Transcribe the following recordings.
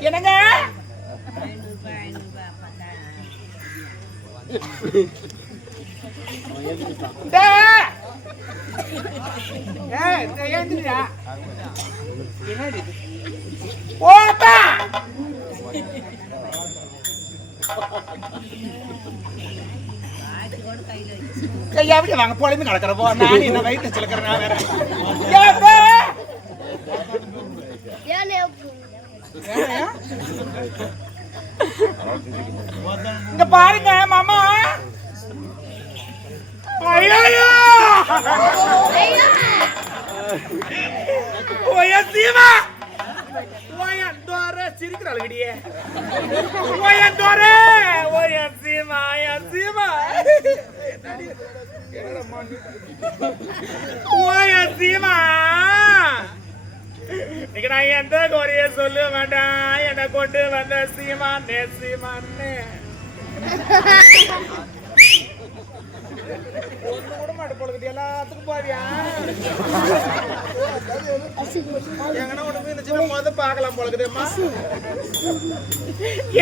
என்னங்க கையாவிட்டு வாங்க பொழுது நடக்கிறப்போ நான் என்ன வயிற்று சிலக்கிறேன் வேற இங்க பாருங்க மாமா சிரிக்கிறாளுடியே நான் எந்த குறைய சொல்ல வேண்டாம் என்னை கொண்டு வந்த சீமானே சீமானே ஒண்ணு கூட மாட்டு பொழுது எல்லாத்துக்கும் பாரியா எங்கன்னா ஒண்ணு முத பாக்கலாம் பொழுதுமா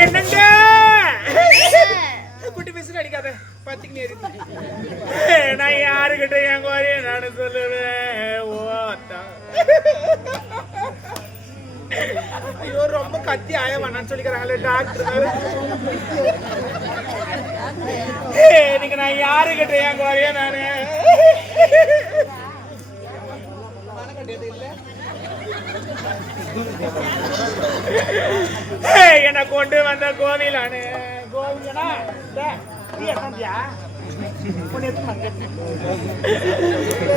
என்னங்க குட்டி பேசுக்கு அடிக்காத பத்திக்கு நேரு நான் யாருக்கிட்ட என் குறைய நானு சொல்லுவேன் ஓத்தா ஐயோ ரொம்ப கத்தி ஆய வேணான்னு சொல்லிக்கிறாங்களே டாக்டர் இன்னைக்கு நான் யாருக்கிட்ட என் குறைய நானு என்ன கொண்டு வந்த கோவிலானு கோவிலனா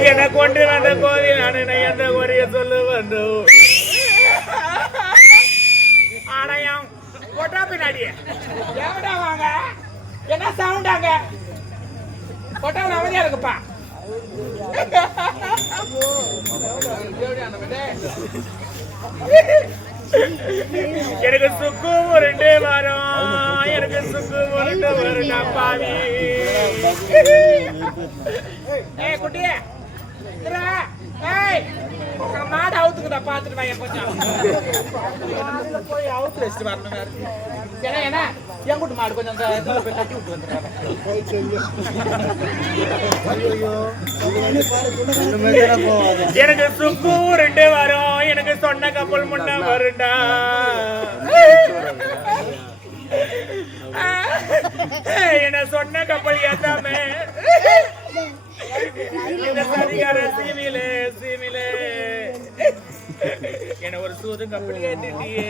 என்ன கொண்டு வந்த கோவிலானு நான் எந்த குறைய சொல்லு வந்தோம் ஆணையம் போட்டா பின்னாடியே எவடா வாங்க என்ன சவுண்டாங்க போட்டா அவதியா இருக்குப்பா எனக்கு சுக்கு உருண்டு வரும் எனக்கு சுக்கு உருண்டு வருடா பாவி ஏய் குட்டியே மாடு அவுத்துக்குதா பாத்துட்டு வாங்க கொஞ்சம் போய் அவுத்து வச்சுட்டு வரணும் ஏன்னா என்ன என் கூட்டு மாடு கொஞ்சம் கட்டி விட்டு வந்துடுறாங்க எனக்கு சுக்கு ரெண்டு வரும் எனக்கு சொன்ன கப்பல் முன்ன வருண்டா என்ன சொன்ன கப்பல் ஏத்தாமே சீமிலே சீமிலே என்ன ஒரு சூது கப்பல் ஏத்திட்டியே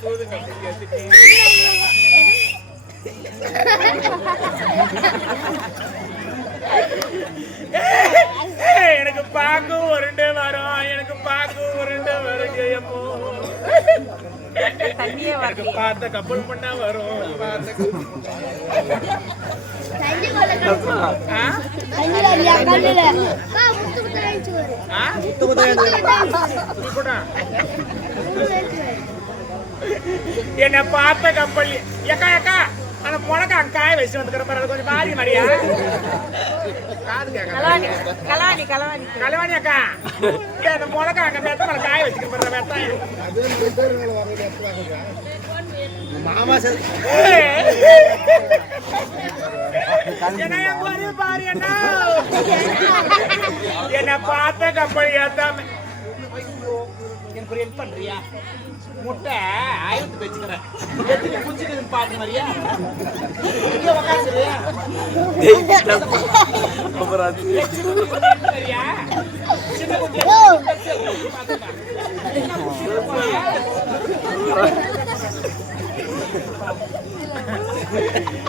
சூது கப்பல் ஏத்திட்டியே எனக்கு பாக்கு உருண்டு வரும் எனக்கு பாக்கு உருண்டு வரும் ஜெயமோ எனக்கு பார்த்த கப்பல் பண்ணா வரும் என்ன பார்த்த கப்பல் எக்கா எக்கா அந்த முழக்க அங்காய வச்சு வந்துக்கிற மாதிரி கொஞ்சம் மாறி மாறியா கலவாணி கலவாணி கலவாணி அக்கா அந்த முழக்க அங்க வெத்த மேல காய வச்சுக்க போற வெத்தாயம் மாமா என்ன பார்த்த கப்பல் ஏத்தாம எனக்கு ஒரு ஹெல்ப் பண்றியா முட்டை ஆயிரத்து வச்சுக்கிறேன் எத்தனை குஞ்சுக்கு பாத்து மாதிரியா சின்ன குஞ்சு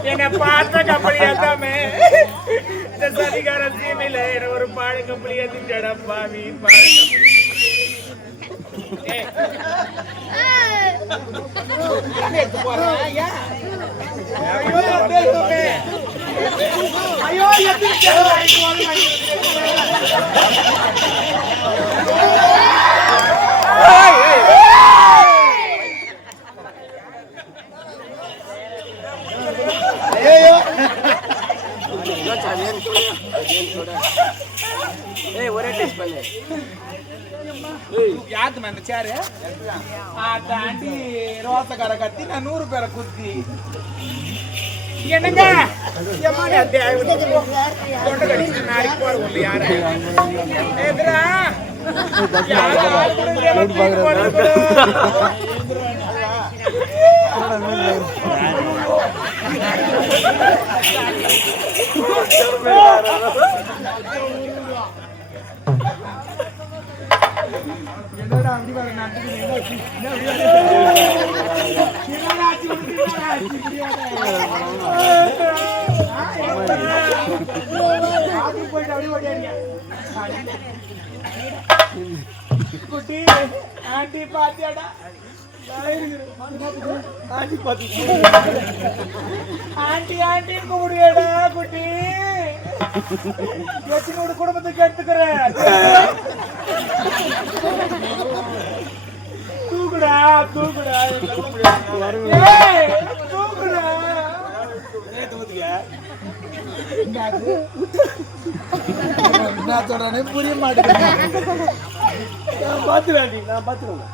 என்ன பார்த்த கப்பல் ஏத்தாமே இந்த சதிகார சீமையில என்ன ஒரு பாடு கப்பல் ஏத்திட்டா பாவி பாடு ஒரே டேஸ்ட் பண்ணு யாத்து அந்த சேரு தாண்டி ரோசக்கார கத்தி நான் 100 பேரை குத்தி என்னங்க என்னடா அப்படி வர நாட்டுக்கு குட்டி ஆண்டி பாத்தியாடா ஆண்டி ஆண்டி கூடியடா குட்டி எத்தனோட குடும்பத்துக்கு எடுத்துக்கிறேன் தூக்குடா தூக்குடா தூக்குடா நான் சொல்றேனே புரிய மாட்டேங்குது நான் பாத்துறேன் நான் பாத்துறேன்